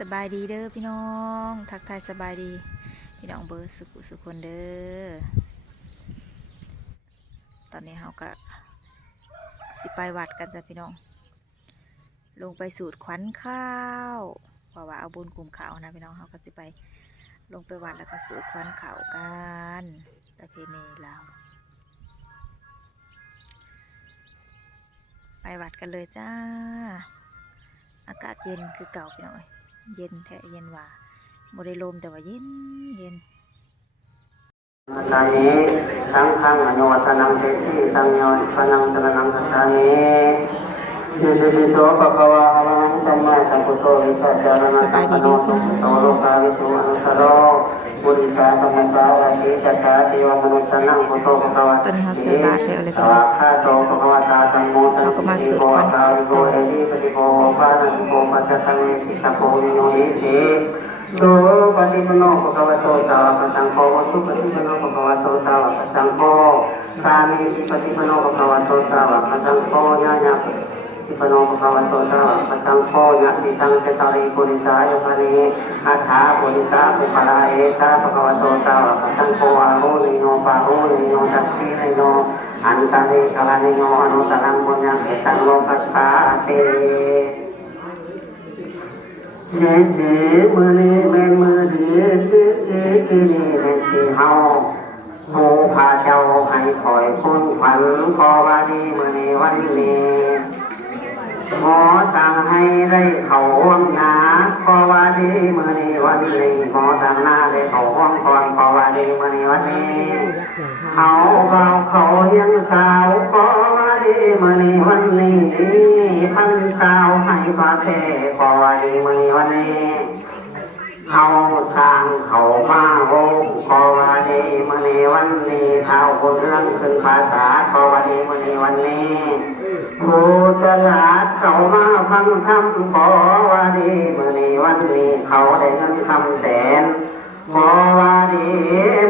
สบายดีเด้อพี่น้องทักทายสบายดีพี่น้องเบอร์สุขคนเด้อตอนนี้เราก็สิไปวัดกันจ้ะพี่น้องลงไปสูตรขวัญข้าวเพราะว่าเอาบุญกลุ่มข้าวนะพี่น้องเราก็สิไปลงไปวัดแล้วก็สูตรขวัญข้าวกันประเพณีลาวไปวัดกันเลยจ้าอากาศเย็นคือเก่าพี่น้องเย็นแท้เย็นว่าบ่ได้ลมแต่ว่าเย็นตานิสังฆังอนุวัตนังเทติสังโยปนังสรณังคัจฉามิอิติปิโสภะคะวะอะระหังสัมมาสัมพุทโธวิปัสสนาสัมปันโนสุขโตโลกาวิสุอนุสโรบุริสาธรรมสาวะติจัตตาติวมนุสสนังพุทโธภะคะวะตอนนี้เฮาเสิบาทแล้วเลยพี่น้องข้าโตภะคะวะตาสัมโมสัมพุทโธภะคะวะโตเอหิปฏิโภปานะโภปัสสะเมติสัพโพวิโนยิสิโสปฏิปโนภะคะวะโตสาวกสังโฆสุปฏิปโนภะคะวะโตสาวกสังโฆสามีปฏิปโนภะคะวะโตสาวกสังโฆญาญาปฏิปโนภะคะวะโตสาวกสังโฆญาติสังเกตาริปุริสายภานิอัฏฐาปุริสาปุปะราเอตาภะคะวะโตสาวกสังโฆอาโหนิโนปาโหนิโนตัสสีนิโนอันตะเรกะลานิโนอนุตตรังปุญญังเอตังโลกัสสาเตสีมือนี้แม่มือดีสีนี้แม่สีเฮาผู้พาเจ้าให้คอยคุณขวัญขอว่าดีมือนี้วันนี้หมอสั่งให้ได้เขาห้องนาขอว่าดีมือนี้วันนี้หมอสั่งหน้าได้เขาห้องก่อนขอว่าดีมือนี้วันนี้เขายังสาวขอว่าดีมือนี้วันนี้พันสาวให้พระเทขอว่าดีมือนี้วันนี้เขาสร้างเขามาโฮขอว่าดีมือนี้วันนี้เท้าคนเรื่องขึ้นภาษาขอว่าดีมือนี้วันนี้ผู้ฉลาดเขามาพังคำขอว่าดีมือนี้วันนี้เขาได้เงินคำแสนขอว่าดี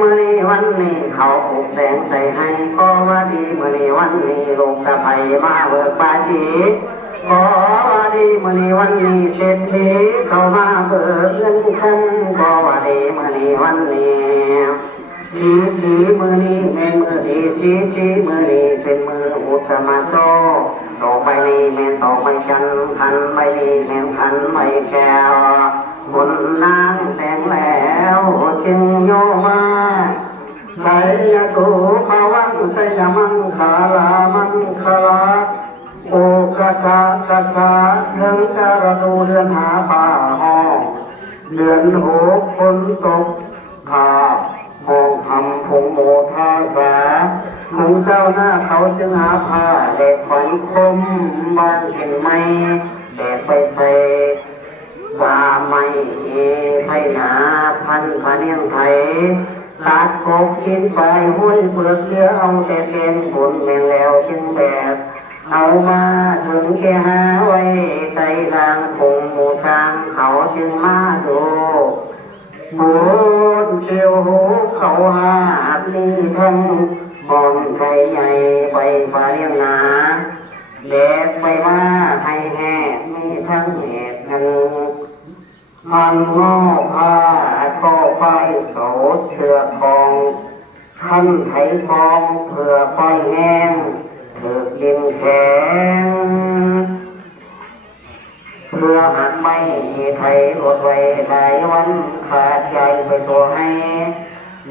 มือนี้วันนี้เขาปลูกแดงใส่ให้ขอว่าดีมือนี้วันนี้ลูกสะใภ้มาเบิกบานชีขอว่าดีมือนี้วันนี้เศรษฐีเขามาเบิกเงินคันขอว่าดีมือนี้วันนี้สีมือนี้เป็นมือดีสีมือนี้เป็นมืออุตมะโตต่อไปนี้แม่ต่อไปจันขันไปนี้แม่ขันไปแก้วคนนางแต่งแล้วจึงโยมาไสยโกภวังไสยมังคาลามังคาลาโอกาสถึงจะระดูเดือนหาป่าห้องเดือนหกฝนตกขาห้องทำผงโมทาสาหงเจ้าหน้าเขาจึงหาผ้าเด็กขวัญคมบ้านเห็นไหมเด็กไปว่าไม่ไทยหนาพันพะเนียงไทยตัดกบกินไปห้วยเปลือกเชื้อเอาแต่เต็มผลแมงแล้วจึงแบบเอามาถึงแค่หาไว้ใจทางคงหมู่ทางเขาจึงมาดูบุญเกี่ยวหูเขาหาดีทั้งบอนไก่ใหญ่ไปฟ้าเลี้ยงนาแดดไปมาให้แห่มีทั้งเหตุกันมันงอผ้าก็ไปโสดเชือกทองขั้นไถทองเพื่อไฟแห้งถือดินแข็งเพื่อหักไม่ไทยอดไว้ได้วันขาดใจไปตัวให้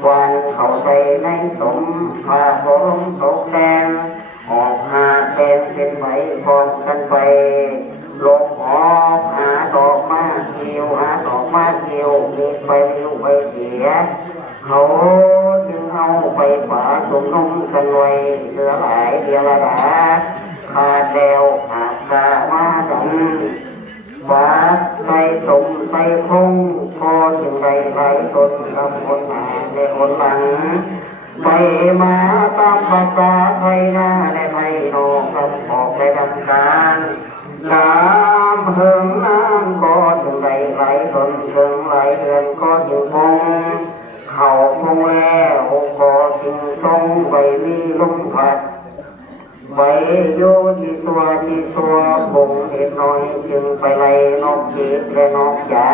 วันเขาใจในสมพาสมตกแดงออกหาเป็นไหมพร้อมกันไปลงออกหาดอกมาเกี่ยวหาดอกมาเกี่ยวมีไปลิ้วไปเสียเขาจึงเอาไปฝาสมนุ่มกันไว้เหลือหลายเดียวละดาขาดแล้วขาดตามาดงฝาใส่ตุ่มใส่คงพอจึงได้ไหลตนลำคนหาในคนหลังไปมาตามภาษาไทยหน้าและไทยนอกลำออกในลำการน้ำเหิงน้ำก็จึงได้ไหลตนเชิงไหลเดือนก็จึงคงเขาคงแล้วก็จึงต้องไปมีลมพัด ไว้โยที่ตัวบงเห็ดน้อยจึงไปไล่นกเห็ดและนกจ๋า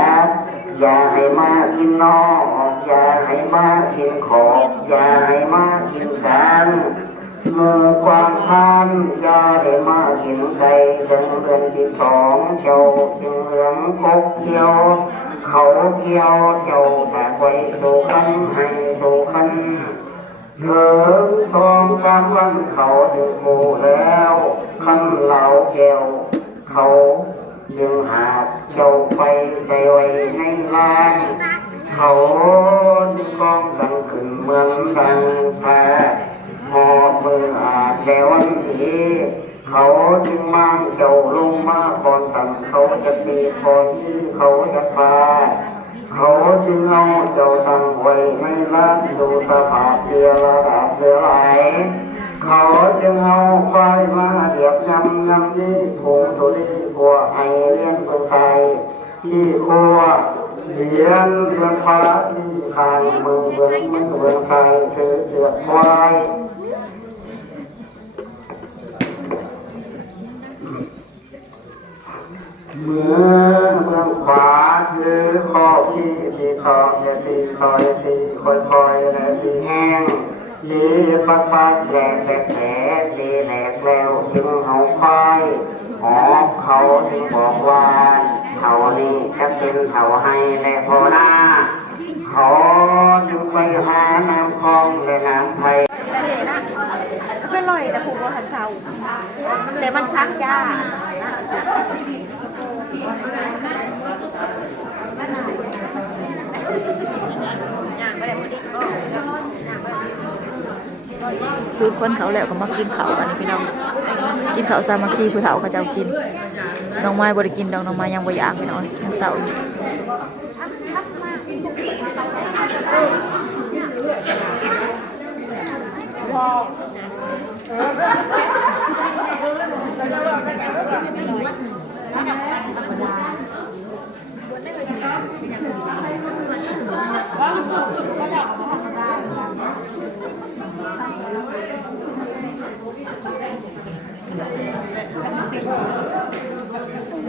อย่าให้มากินนอกอย่าให้มากินขอบอย่าให้มากินกันมือกวางพานอย่าให้มากินไก่จังเรือนที่สองเจ้าจึงเหลืองกกเกี่ยวเขาเกี่ยวเจ้าแต่ไว้ดูคันให้ดูคันเถิงทองกำวันเขาดึงหมูแล้วคันเหลาแก้วเขายังหาเจ้าไปใส่ไว้ในลานเขาดึงกองดังขึ้นเมืองดังแพ้หอบมืออาจแต่วันนี้เขาจึงมั่งเจ้าลงมาก่อนตั้งเขาจะตีก่อนที่เขาจะพาเขาจึงเอาเจ้าตั้งไว้ในร้านดูสภาพเรือระดับเรือไหลเขาจึงเอาไฟมาเดียบนำที่ผูกตัวนี้หัวไอเลี้ยงตัวไทยที่ครัวเลี้ยงเพื่อนฟ้าที่ทางมือไทยคือเสือควายเมืองขวาคือข้อที่คอและที่คอยที่คอยและที่แห้งที่ปักแหลกที่แหลกแล้วจึงเอาไฟหอบเขาจึงบอกว่าเขานี่จะเป็นเขาให้และพอหน้าเขาจึงไปหาน้ำคลองและน้ำไทยเป็นลอยแต่ผูกว่าหันเสาแต่มันชักยาสูตรคนเขาแล้วก็มากินเขาอันนี้พี่น้องกินเขาสามัคคีผู้เฒ่าเขาเจ้ากินน้องไม้บริกินดอกน้องไม้ยังบ่อยากพี่น้องยังเศร้า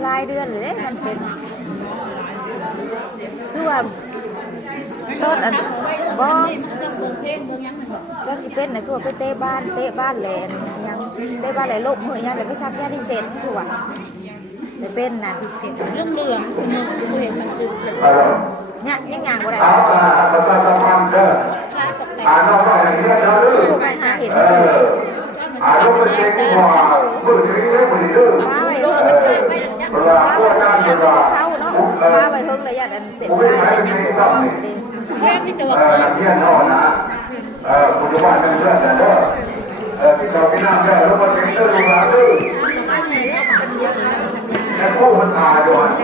รายเดือนหรือมันเป็นคือว่าต้นอันบ่ก็สิเป็นนะคือว่าไปเตะบ้านแหลนยังเตะบ้านแหลนลบมือยังแต่ไม่ซักยาที่เสร็จคือว่าจะเป็นนะเรื่องคือเห็นมันคือเนี่ยยังงานอะไรประชาสัมพันธ์เด้อน้องอะไรเนี่ยเราดื้อไปหาเห็นลูกเป็นเด็กหัวมือถือเล่นมือถือป้าไปเถอะป้าไปเถอะเช้าเนาะป้าไปเถอะเลยอยากเสร็จได้เสร็จยังแม่ไม่เจอเที่ยงนอนนะคุณจะว่าเป็นเรื่องเด้อพี่เจ้าพี่น้ำเด้อลูกเป็นเด็กดื้อมาดื้อแต่พวกมันตายด้วยย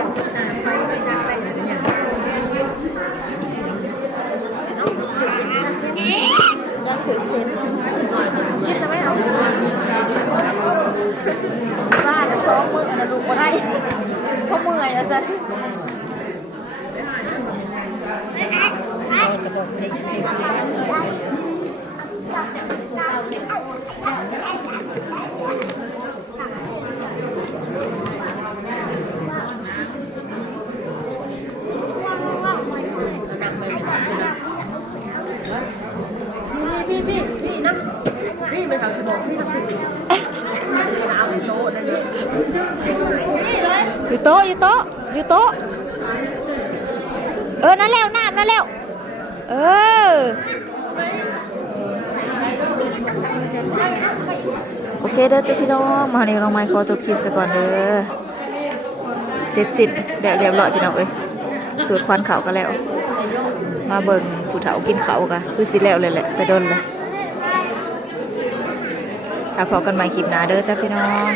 ังถือเซ็นจะไม่เอาบ้านจะซ้อมมือนะลูกก็ได้เพราะเมื่อยนะจ๊ะพี่นะพี่ไม่เขาจะบอกพี่นะพี่เอาในโต๊ะนั่นเลยอยู่โต๊ะนั่นแล้วน้ำนั่นแล้วโอเคเด้อจ้าพี่น้องมาในเราไม้ขอจบคลิปซะก่อนเด้อเสร็จจิตแดดเรียบร้อยพี่น้องสูตรควันเขาก็แล้วมาเบิ่งผู้เฒ่ากินเขากะคือสิแล้วเลยแหละแต่โดนเลยถ้าพอกันใหม่คลิปหน้าเด้อจ้าพี่น้อง